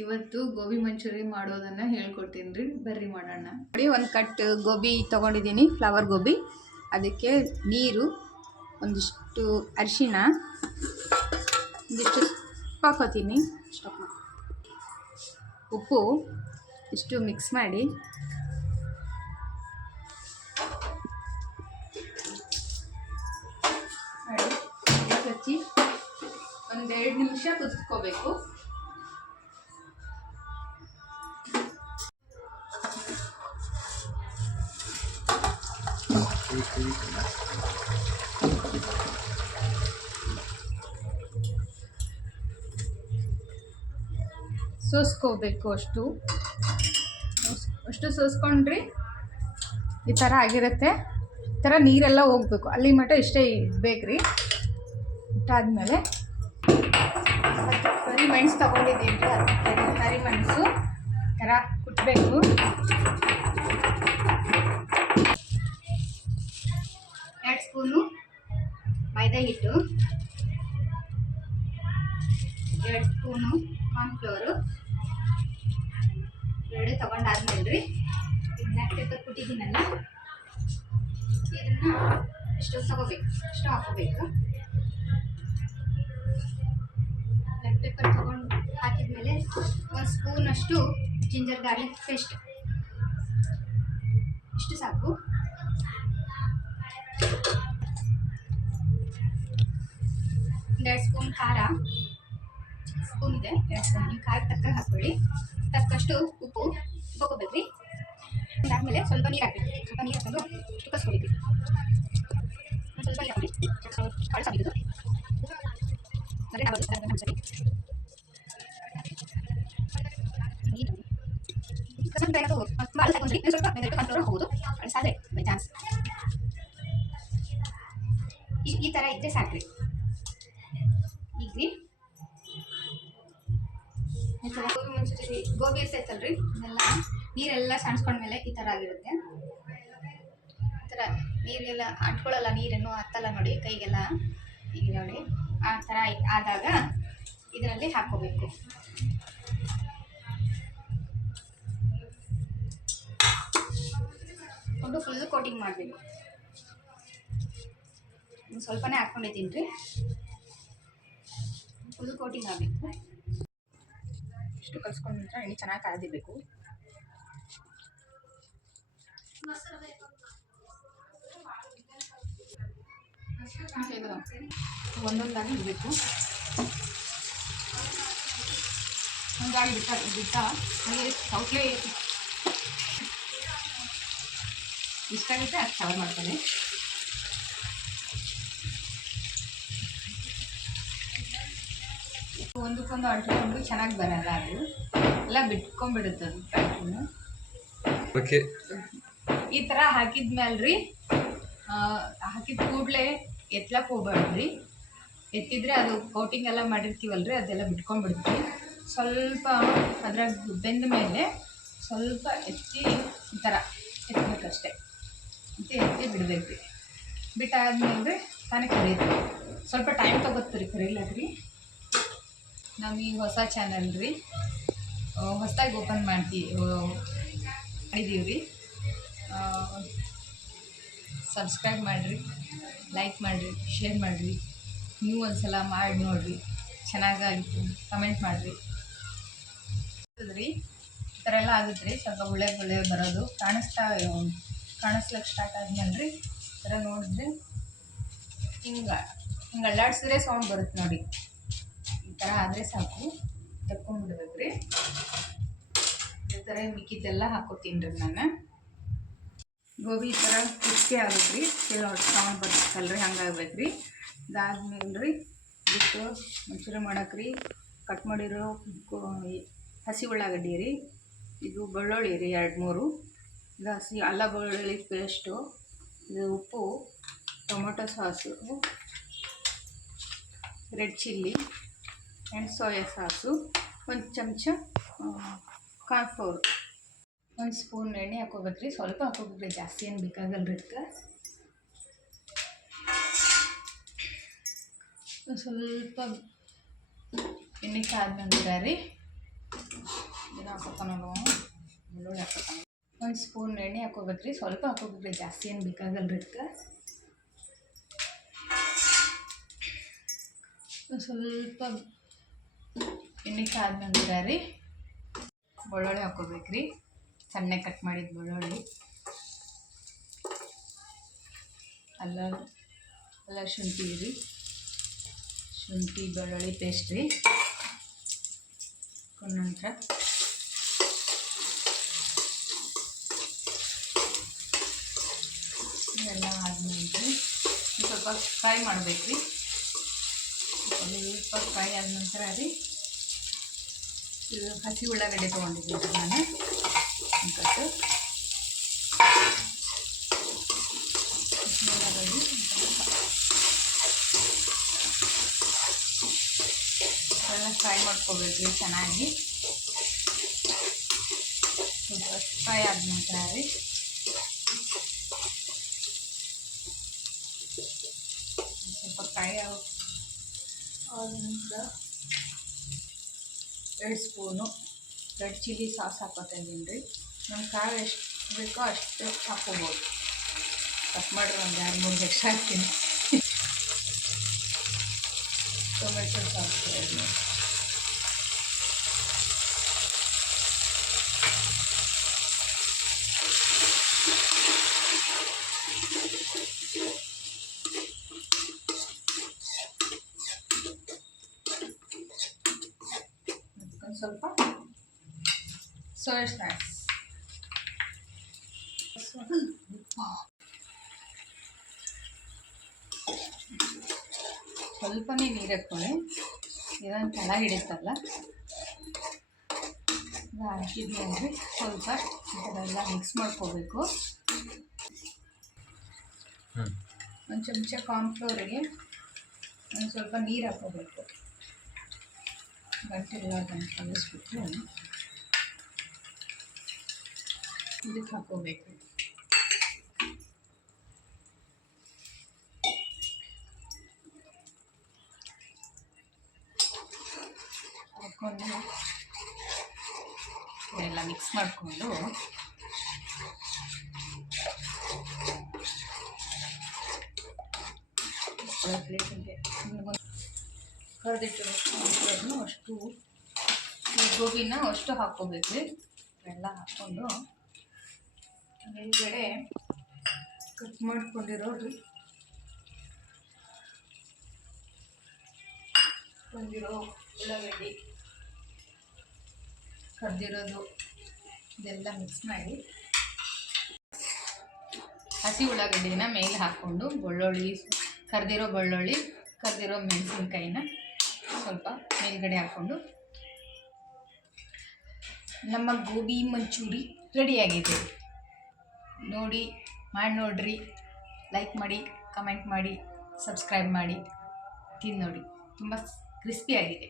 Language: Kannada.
ಇವತ್ತು ಗೋಬಿ ಮಂಚೂರಿ ಮಾಡೋದನ್ನು ಹೇಳ್ಕೊಡ್ತೀನಿ ರೀ, ಬರ್ರಿ ಮಾಡೋಣ. ನೋಡಿ, ಒಂದು ಕಟ್ ಗೋಬಿ ತೊಗೊಂಡಿದ್ದೀನಿ, ಫ್ಲವರ್ ಗೋಬಿ. ಅದಕ್ಕೆ ನೀರು, ಒಂದಿಷ್ಟು ಅರಿಶಿಣ, ಒಂದಿಷ್ಟು ಹಾಕೋತೀನಿ, ಉಪ್ಪು ಇಷ್ಟು ಮಿಕ್ಸ್ ಮಾಡಿ ಹಚ್ಚಿ 1-2 ನಿಮಿಷ ಕುದಿಸ್ಕೋಬೇಕು. ಸೋಸ್ಕೋಬೇಕು. ಅಷ್ಟು ಸೋಸ್ಕೊಂಡ್ರಿ ಈ ಥರ ಆಗಿರುತ್ತೆ. ಈ ಥರ ನೀರೆಲ್ಲ ಹೋಗ್ಬೇಕು, ಅಲ್ಲಿ ಮಟ್ಟ ಇಷ್ಟೇ ಬೇಕ್ರಿ. ಇಟ್ಟಾದ್ಮೇಲೆ ಕರಿ ಮೆಣಸು ತೊಗೊಂಡಿದ್ದೀನಿ ರೀ, ಕರಿ ಮೆಣಸು ಥರ ಕುಟ್ಟಬೇಕು. ಎರಡು ಸ್ಪೂನು ಮೈದಾ ಹಿಟ್ಟು, 2 ಸ್ಪೂನು ಕಾರ್ನ್ಫ್ಲವರು, 2 ತೊಗೊಂಡಾದ್ಮೇಲೆ ರೀ ಬ್ಲ್ಯಾಕ್ ಪೆಪ್ಪರ್ ಕುಟ್ಟಿದ್ದೀನಲ್ಲ, ಇದನ್ನು ಇಷ್ಟು ತಗೋಬೇಕು, ಇಷ್ಟು ಹಾಕೋಬೇಕು. ಬ್ಲ್ಯಾಕ್ ಪೆಪ್ಪರ್ ತೊಗೊಂಡು ಹಾಕಿದ್ಮೇಲೆ 1 ಸ್ಪೂನಷ್ಟು ಜಿಂಜರ್ ಗಾರ್ಲಿಕ್ ಪೇಸ್ಟ್, ಇಷ್ಟು ಸಾಕು. ಒಂದು 2 ಸ್ಪೂನ್ ಖಾರ, ಸ್ಪೂನ್ ಇದೆ 2 ಸ್ಪೂನ್, ಈ ಖಾರ ತಕ್ಕ ಹಾಕೊಳ್ಳಿ. ತಕ್ಕಷ್ಟು ಉಪ್ಪು ಹಾಕೋಬೇಕ್ರಿ. ಅದಾದಮೇಲೆ ಸ್ವಲ್ಪ ನೀರು ಹಾಕಬೇಕು, ಸ್ವಲ್ಪ ನೀರು ಹಾಕೊಂಡು ಕಸ್ಕೊಬೇಕು. ಸ್ವಲ್ಪ ನೀರು ಹಾಕಿ ಕಾಳು ಸಾಬಿದ್ದು ಅದೇ ನಾವು ಒಂದ್ಸರಿ ಸ್ವಲ್ಪ ಭಾಳ ತಗೊಂಡ್ರಿ ಸ್ವಲ್ಪ ಕಂಟ್ರೋಲ್ ಹೋಗೋದು ಸಾಧ್ರೆ ಬೈ ಚಾನ್ಸ್. ಈ ಥರ ಇದ್ದರೆ ಸಾಕ್ರಿ. ಈಗ ರೀ ಗೋಬಿ ಮಂಚೂರಿ ಗೋಬಿ ಇರ್ತೈತಲ್ರಿ, ಇದೆಲ್ಲ ನೀರೆಲ್ಲ ಸಣ್ಸ್ಕೊಂಡ್ಮೇಲೆ ಈ ಥರ ಆಗಿರುತ್ತೆ. ಈ ಥರ ನೀರೆಲ್ಲ ಅಂಟ್ಕೊಳ್ಳಲ್ಲ, ನೀರೇನು ಹತ್ತಲ್ಲ ನೋಡಿ ಕೈಗೆಲ್ಲ. ಈಗ ನೋಡಿ ಆ ಥರ ಆದಾಗ ಇದರಲ್ಲಿ ಹಾಕ್ಕೋಬೇಕು. ಕೊಂಡು ಫುಲ್ ಕೋಟಿಂಗ್ ಮಾಡಬೇಕು. ಸ್ವಲ್ಪನೇ ಹಾಕ್ಕೊಂಡಿದ್ದೀನಿ ರೀ, ಫುಲ್ ಕೋಟಿಂಗ್ ಆಗಬೇಕು. ಇಷ್ಟು ಕಲಿಸ್ಕೊಂಡ್ರೆ ಎಣ್ಣೆ ಚೆನ್ನಾಗಿ ಕಾದಿರಬೇಕು. ಒಂದೊಂದಾಗಿ ಇಡಬೇಕು. ಹಂಗಾಗಿ ಬಿಟ್ಟ ಹಾಗೆ ಔಟ್ಲೇ ಇಷ್ಟಾಗುತ್ತೆ ಅದು ಕವರ್ ಮಾಡ್ತಾನೆ. ಒಂದಕ್ಕೊಂದು ಅಂಟ್ಕೊಂಡು ಚೆನ್ನಾಗಿ ಬರಲ್ಲ, ಅದು ಎಲ್ಲ ಬಿಟ್ಕೊಂಡ್ಬಿಡುತ್ತೆ ಅದು ಪ್ಯಾಟರ್ನು. ಈ ಥರ ಹಾಕಿದ್ಮೇಲೆ ಹಾಕಿದ ಕೂಡಲೇ ಎತ್ಲಕ್ಕೆ ಹೋಗ್ಬಾರ್ದ್ರಿ. ಎತ್ತಿದ್ರೆ ಅದು ಕೋಟಿಂಗ್ ಎಲ್ಲ ಮಾಡಿರ್ತೀವಲ್ರಿ, ಅದೆಲ್ಲ ಬಿಟ್ಕೊಂಡ್ಬಿಡ್ತೀವಿ. ಸ್ವಲ್ಪ ಅದ್ರಾಗ ಬೆಂದ ಮೇಲೆ ಸ್ವಲ್ಪ ಎತ್ತಿ ಈ ಥರ ಎತ್ತಬೇಕಷ್ಟೆ, ಎತ್ತಿ ಬಿಡಬೇಕು ರೀ. ಬಿಟ್ಟಾದ್ಮೇಲೆ ತಾನೇ ಕರೀತೀವಿ. ಸ್ವಲ್ಪ ಟೈಮ್ ತೊಗೊತೀವಿ ರೀ ಕರೀಲಕ್ರಿ. ನಮಗೆ ಹೊಸ ಚಾನಲ್ ರೀ, ಹೊಸದಾಗಿ ಓಪನ್ ಮಾಡಿದ್ದೀವಿ ರೀ. ಸಬ್ಸ್ಕ್ರೈಬ್ ಮಾಡಿರಿ, ಲೈಕ್ ಮಾಡಿರಿ, ಶೇರ್ ಮಾಡಿರಿ. ನೀವು ಒಂದ್ಸಲ ಮಾಡಿ ನೋಡಿರಿ, ಚೆನ್ನಾಗಾಗಿತ್ತು ಕಮೆಂಟ್ ಮಾಡಿರಿ ರೀ. ಈ ಥರ ಎಲ್ಲ ಆಗುತ್ತೆ ರೀ. ಸ್ವಲ್ಪ ಒಳ್ಳೆ ಬರೋದು ಕಾಣಿಸ್ಲಿಕ್ಕೆ ಸ್ಟಾರ್ಟ್ ಆದ್ಮೇಲೆ ರೀ ಈ ಥರ ನೋಡಿದ್ರೆ ಹಿಂಗೆ ಅಲ್ಲಾಡಿಸಿದ್ರೆ ಸೌಂಡ್ ಬರುತ್ತೆ ನೋಡಿ. ಈ ಥರ ಆದರೆ ಸಾಕು, ತಕ್ಕೊಂಡ್ಬಿಡ್ಬೇಕು ರೀ. ಈ ಥರ ಮಿಕ್ಕಿದ್ದೆಲ್ಲ ಹಾಕೋತೀನಿ ರೀ ನಾನು. ಗೋಬಿ ಈ ಥರ ಕ್ರಿಸ್ಪಿ ಆಗುತ್ತೆ ರೀ, ಸೌಂಡ್ ಬರುತ್ತಲ್ರಿ, ಹಂಗಾಗ್ಬೇಕು ರೀ. ಇದಾದ್ಮೇಲೆ ರೀ ಬಿಟ್ಟು ಮಂಚೂರಿ ಮಾಡಕ್ಕೆ ರೀ ಕಟ್ ಮಾಡಿರೋ ಹಸಿ ಉಳ್ಳಾಗಡ್ಡಿ ರೀ, ಇದು ಬೆಳ್ಳುಳ್ಳಿ ರೀ 2-3, ಇದು ಹಸಿ ಅಲ್ಲ ಬೆಳ್ಳುಳ್ಳಿ ಪೇಸ್ಟು, ಇದು ಉಪ್ಪು, tomato sauce, red chilli and soya sauce, 1 ಚಮಚ ಕಾರ್ನ್ಫ್ಲೋರ್, 1 ಸ್ಪೂನ್ ಎಣ್ಣೆ ಹಾಕೋಬೇಕ್ರಿ. ಸ್ವಲ್ಪ ಹಾಕೋಬೇಕ್ರಿ, ಜಾಸ್ತಿ ಏನು ಬೇಕಾಗಲ್ರಿ. ಇದಕ್ಕೆ ಸ್ವಲ್ಪ ಎಣ್ಣೆ ಕಾದ್ಮೇಲೆ ರೀ ಒಂದು ಸ್ಪೂನ್ ಎಣ್ಣೆ ಹಾಕೋಬೇಕ್ರಿ, ಸ್ವಲ್ಪ ಹಾಕೋಬೇಕ್ರಿ, ಜಾಸ್ತಿ ಏನು ಬೇಕಾಗಲ್ರಿ ಇದಕ್ಕೆ. ಸ್ವಲ್ಪ ಎಣ್ಣೆ ಕಾದ ನಂತರ ರೀ ಬೆಳ್ಳುಳ್ಳಿ ಹಾಕೋಬೇಕ್ರಿ, ಸಣ್ಣ ಕಟ್ ಮಾಡಿದ ಬೆಳ್ಳುಳ್ಳಿ, ಅಲ್ಲ ಶುಂಠಿ ರೀ, ಶುಂಠಿ ಬೆಳ್ಳುಳ್ಳಿ ಪೇಸ್ಟ್ ರೀ. ನಂತರ ಇವೆಲ್ಲ ಆದ್ಮೇಲೆ ಸ್ವಲ್ಪ ಫ್ರೈ ಮಾಡ್ಬೇಕು ರೀ. ಸ್ವಲ್ಪ ಫ್ರೈ ಆದ ನಂತರ ರೀ ಇದು ಹಸಿ ಉಳ್ಳಾಗಡ್ಡೆ ತೊಗೊಂಡಿದ್ದೀನಿ ನಾನು ಕಟ್ಟು. ಹಸಿ ಉಳ್ಳಾಗಡ್ಡೆ ಎಲ್ಲ ಫ್ರೈ ಮಾಡ್ಕೋಬೇಕು ಚೆನ್ನಾಗಿ. ಸ್ವಲ್ಪ ಫ್ರೈ ಆದ ನಂತರ ರೀ ಸ್ವಲ್ಪ ಫ್ರೈ ಆದ ನಂತರ 2 ಸ್ಪೂನು ರೆಡ್ ಚಿಲ್ಲಿ ಸಾಸ್ ಹಾಕೋತಾ ಇದ್ದೀನಿ ರೀ. ನಮ್ಮ ಖಾರ ಎಷ್ಟು ಬೇಕೋ ಅಷ್ಟು ಹಾಕ್ಕೋಬೋದು. ಕಟ್ ಮಾಡಿದ್ರೆ ಒಂದು 2-3 ಎಕ್ಸ್ಟ್ರಾ ಹಾಕ್ತೀನಿ. ಟೊಮೆಟೊ ಸಾಸ್ ಸ್ವಲ್ಪ ಸೋಯಾ ಸಾಸ್, ಸ್ವಲ್ಪನೇ ನೀರು ಹಾಕ್ಕೊಳ್ಳಿ, ಇದನ್ನು ತಳ ಹಿಡಿತಲ್ಲ. ಇದು ಹಾಕಿದ್ವಿ ಅಂದರೆ ಸ್ವಲ್ಪ ಇದೆಲ್ಲ ಮಿಕ್ಸ್ ಮಾಡ್ಕೋಬೇಕು. ಒಂದು ಚಮಚ ಕಾರ್ನ್ಫ್ಲೋರಿಗೆ ಒಂದು ಸ್ವಲ್ಪ ನೀರು ಹಾಕೋಬೇಕು. ಗಂಟೆಲ್ಲ ಕಲಿಸ್ಬಿಟ್ಟು ಇದಕ್ಕೆ ಹಾಕೋಬೇಕು. ಹಾಕ್ಕೊಂಡು ಇದೆಲ್ಲ ಮಿಕ್ಸ್ ಮಾಡಿಕೊಂಡು ಪ್ಲೇಟಿಗೆ ಕರೆದಿಟ್ಟು ಅಷ್ಟು ಗೋಬಿನ ಅಷ್ಟು ಹಾಕ್ಕೋಬೇಕು. ಎಲ್ಲ ಹಾಕ್ಕೊಂಡು ಮೇಲ್ಗಡೆ ಕಟ್ ಮಾಡ್ಕೊಂಡಿರೋದು ಉಳ್ಳಾಗಡ್ಡಿ ಕರ್ದಿರೋದು ಇದೆಲ್ಲ ಮಿಕ್ಸ್ ಮಾಡಿ ಹಸಿ ಉಳ್ಳಾಗಡ್ಡಿನ ಮೇಲೆ ಹಾಕ್ಕೊಂಡು ಕರ್ದಿರೋ ಬೆಳ್ಳುಳ್ಳಿ ಕರ್ದಿರೋ ಮೆಣಸಿನ್ಕಾಯಿನ ಸ್ವಲ್ಪ ಮೇಲ್ಗಡೆ ಹಾಕ್ಕೊಂಡು ನಮ್ಮ ಗೋಬಿ ಮಂಚೂರಿ ರೆಡಿಯಾಗಿದೆ. ನೋಡಿ ನೋಡಿರಿ, ಲೈಕ್ ಮಾಡಿ, ಕಮೆಂಟ್ ಮಾಡಿ, ಸಬ್ಸ್ಕ್ರೈಬ್ ಮಾಡಿ, ತಿಂದು ನೋಡಿ. ತುಂಬ ಕ್ರಿಸ್ಪಿಯಾಗಿದೆ.